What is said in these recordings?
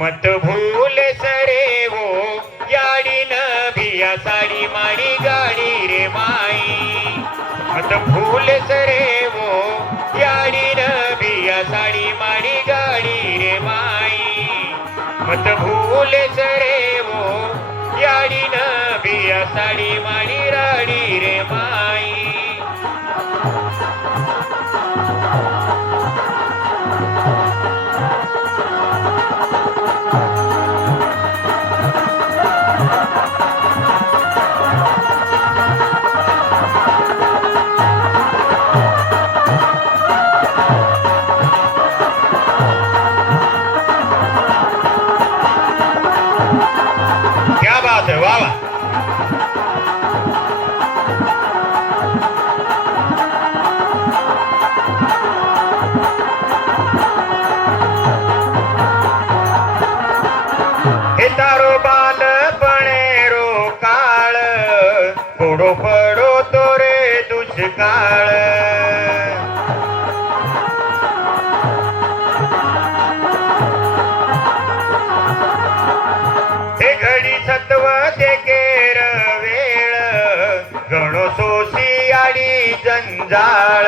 मत भूल सरे वो याडी न भिया साडी माडी गाडी रे माई मत भूल सरे वो याडी न भिया साडी माडी गाडी रे माई मत भूल सरे वो याडी न भिया साडी माडी राडी रे माई क्या बात है वाह वाह हे तारो बाल पणेरो काळ गोडो पडो तो रे दुष्काळ हे घडी सत्व ते केर वेळ गणो सोसी आडी जंजाळ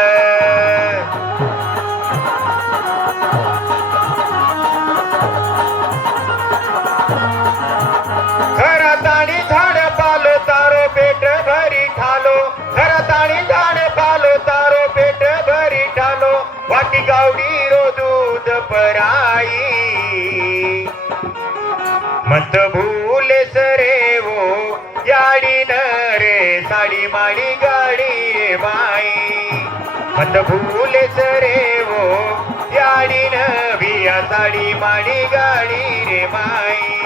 घरात आणि झाड पालो तारो पेट भरी ठालो घरात आणि झाड पालो तारो पेट भरी ठालो वाटी गावडी रो दूध पराई मत भूल सरे वो याडी न रे साडी माडी गाडी रे बाई मत भूल सरे वो याडी न भिया साडी माडी गाडी रे बाई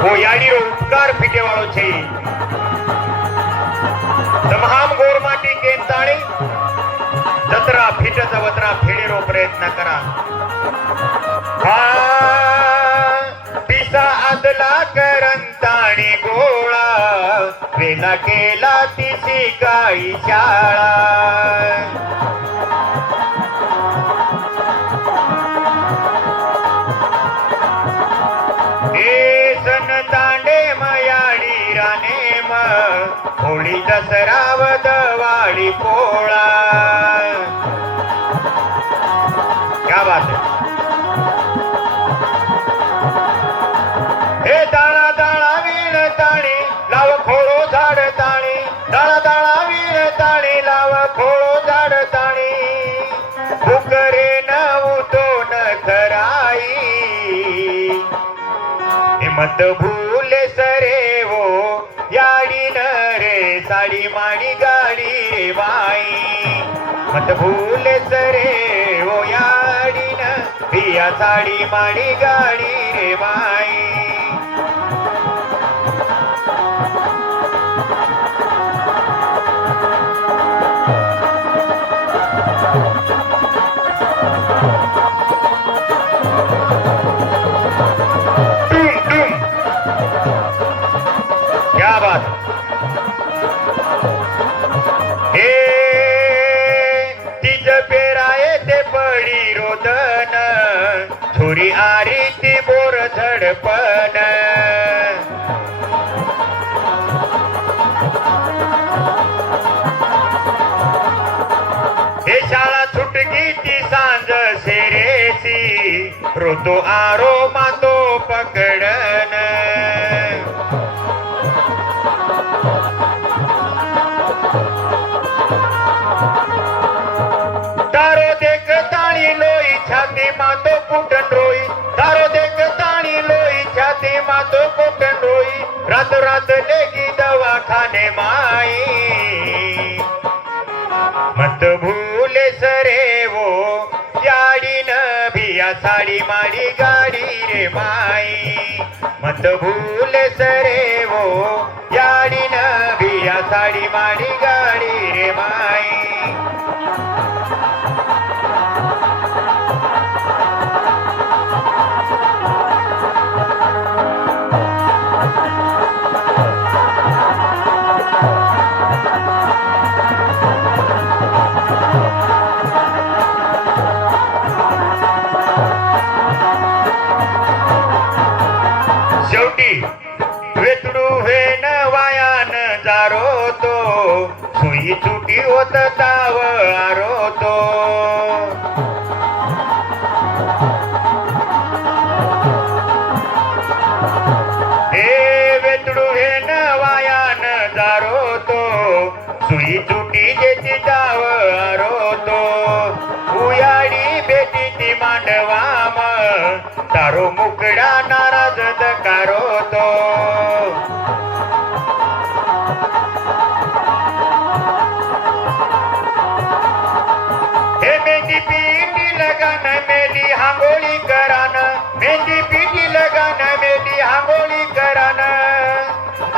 वो याडी रो उपकार फीटे वाळो छे तमाम गोर माटी केंताणी जत्रा फिटच वत्रा फेडेरो प्रयत्न करा पिसा आदला करंताणी गोळा वेला केला ती शिकाई शाळा हे सन तांडे मयाडी राणे म होळी दसरा वदवाळी पोळा क्या बात है हे दाणा दाणा वीण ताणी लाव खोळो झाड ताणी दाणा दाणा वीण ताणी लाव खोळो झाड ताणी फुकरे नवतो न खराई मत भूल सरे वो याडी न रे साडी माडी गाडी रे बाई मत भूल सरे वो याडी न भिया साडी माडी गाडी रे बाई क्या बात हे तिज पेराये ते पडी रोदन छोरी आरी ती बोर झडपन हे शाळा छुटकी ती सांज सेरेसी रोतो आरो मातो पकडन तारो देख ताणी लोई छाती मातो फुटन रोई तारो देख ताणी लोई छाती मातो फुटन रोई रात रात लेगी दवाखाने माई मत भूल सरे वो याडी न भिया साडी माडी गाडी रे माई मत भूल सरे वो याडी न भिया साडी माडी गाडी रे माई छुटी वेतडू वेन वायान जारो तो सुई छुटी होत ताव आरो तो हे वेतडू वेन वायान जारो तो सुई छुटी जेती ताव आरो तो उयाडी बेटी ती मांडवाम तारो मुकडा नाराज दकारो तो हे मेंदी पीटी लगन मेली हांगोळी करान मेंदी पीटी लगन मेली हांगोळी करान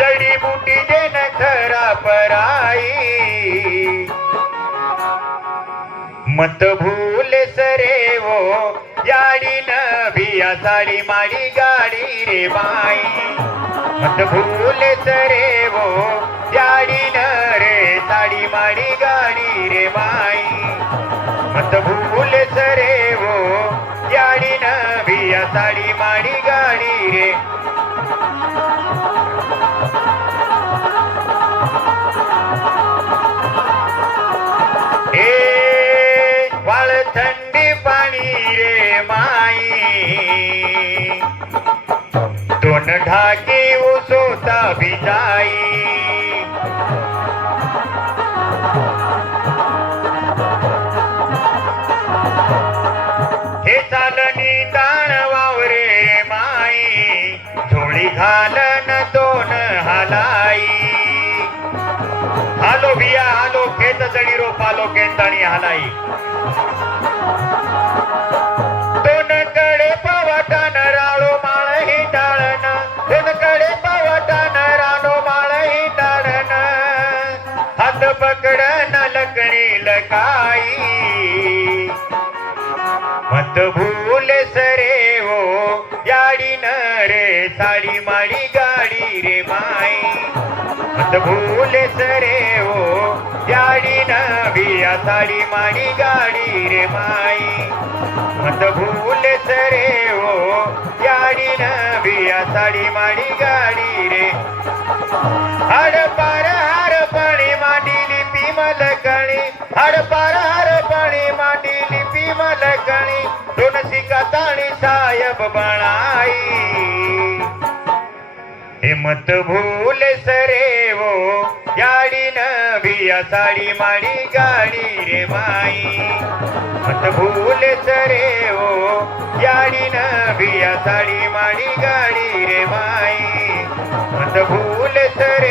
जडी बुटी देन खरा पराई मत भूले सरे वो याडी न भिया साडी माडी गाडी रे बाई मत भूले सरे वो याडी न रे साडी माडी गाडी रे बाई मत भूले सरे वो याडी न भिया साडी माडी गाडी रे वाळ थंडी पाणी रे माई दोन ढाकी उसोता भिजाई हे चालनी दाण वावरे माई झोळी घालन दोन हालाई हालो भिया हालो खेत जडी रोपालो केंताणी हालाई दोन कडे पवटन राळो माळ हिंडाळन दोन कडे पवटन राळो माळ हिंडाळन हात पकडन लकणी लकाई मत भूले सरे वो याडी न रे साडी माडी गाडी रे माई मत भूले सरे वो याडी न भिया साडी माडी गाडी रे माई मत भूले सरे वो याडी न भिया साडी माडी गाडी रे हड पार हार पाणी मांडीली पिमल कणी हड पार हार पाणी मांडीली पिमल कणी दोन सिका ताणी सायब बनाई हे मत भूले सरे वो याडी न भिया साडी माडी गाडी रे माई मत भूले सरे वो याडी न भिया साडी माडी गाडी रे माई मत भूले सरे